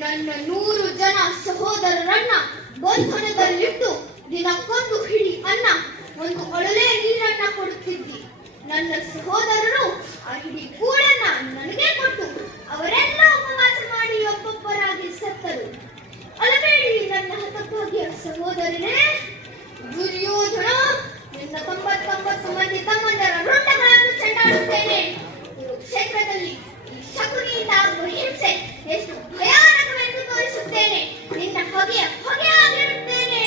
ನನ್ನ 100 ಜನ ಸಹೋದರರನ್ನ ಬಂಧನದಲ್ಲಿಟ್ಟು ದಿನಕ್ಕೊಂದು ಹಿಡಿ ಅನ್ನ, ಒಂದು ಕೊಳಲೆ ನೀರನ್ನ ಕೊಡುತ್ತಿದ್ದಿ. ನನ್ನ ಸಹೋದರರು ಆ ಹಿಡಿ ಕೂಡನ್ನ ನನಗೆ ಕೊಟ್ಟು ಅವರೆಲ್ಲ ಉಪವಾಸ ಮಾಡಿ ಒಬ್ಬೊಬ್ಬರಾಗಿ ಸತ್ತರು. ಅಳಬೇಡಿ ನನ್ನ ಹತಭಾಗ್ಯ ಸಹೋದರನೇ ದುರ್ಯೋಧನ, ನಿನ್ನ 99 ಮಂದಿ ತಮ್ಮಂದರ ರುಂಡಗಳನ್ನು ಚೆಂಡಾಡುತ್ತೇನೆ. ಕುರುಕ್ಷೇತ್ರದಲ್ಲಿ ಈ ಶಕುನಿಯಿಂದ ಆಗುವ ಹಿಂಸೆ ಎಷ್ಟು ಭಯಾನಕವೆಂದು ತೋರಿಸುತ್ತೇನೆ. ನಿನ್ನ ಹೊಗೆಯಾಗಿರುತ್ತೇನೆ.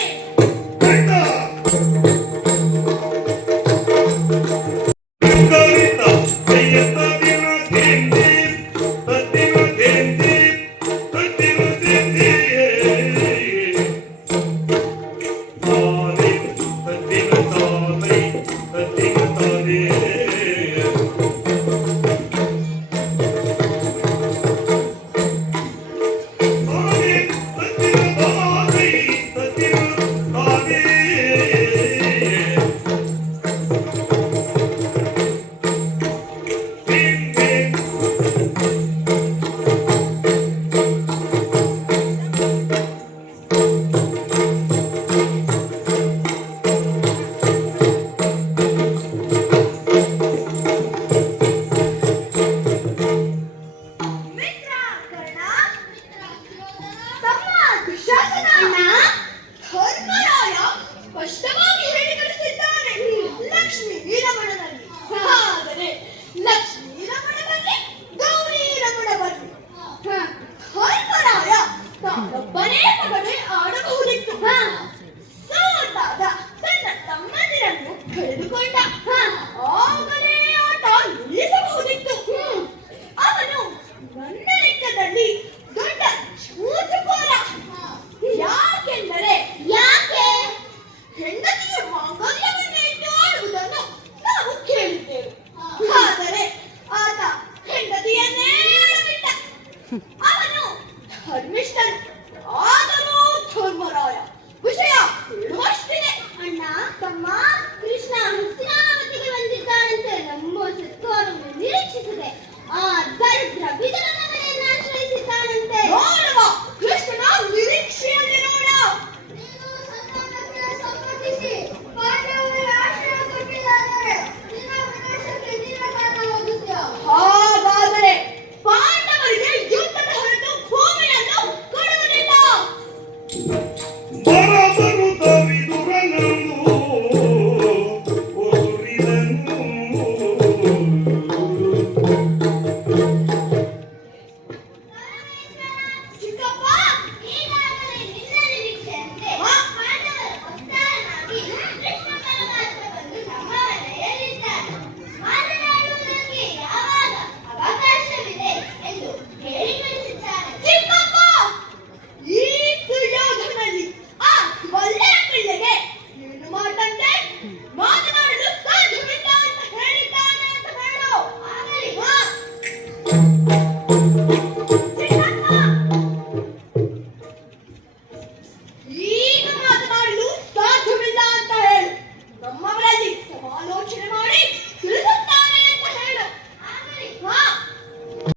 ಚಿಕ್ಕಪ್ಪ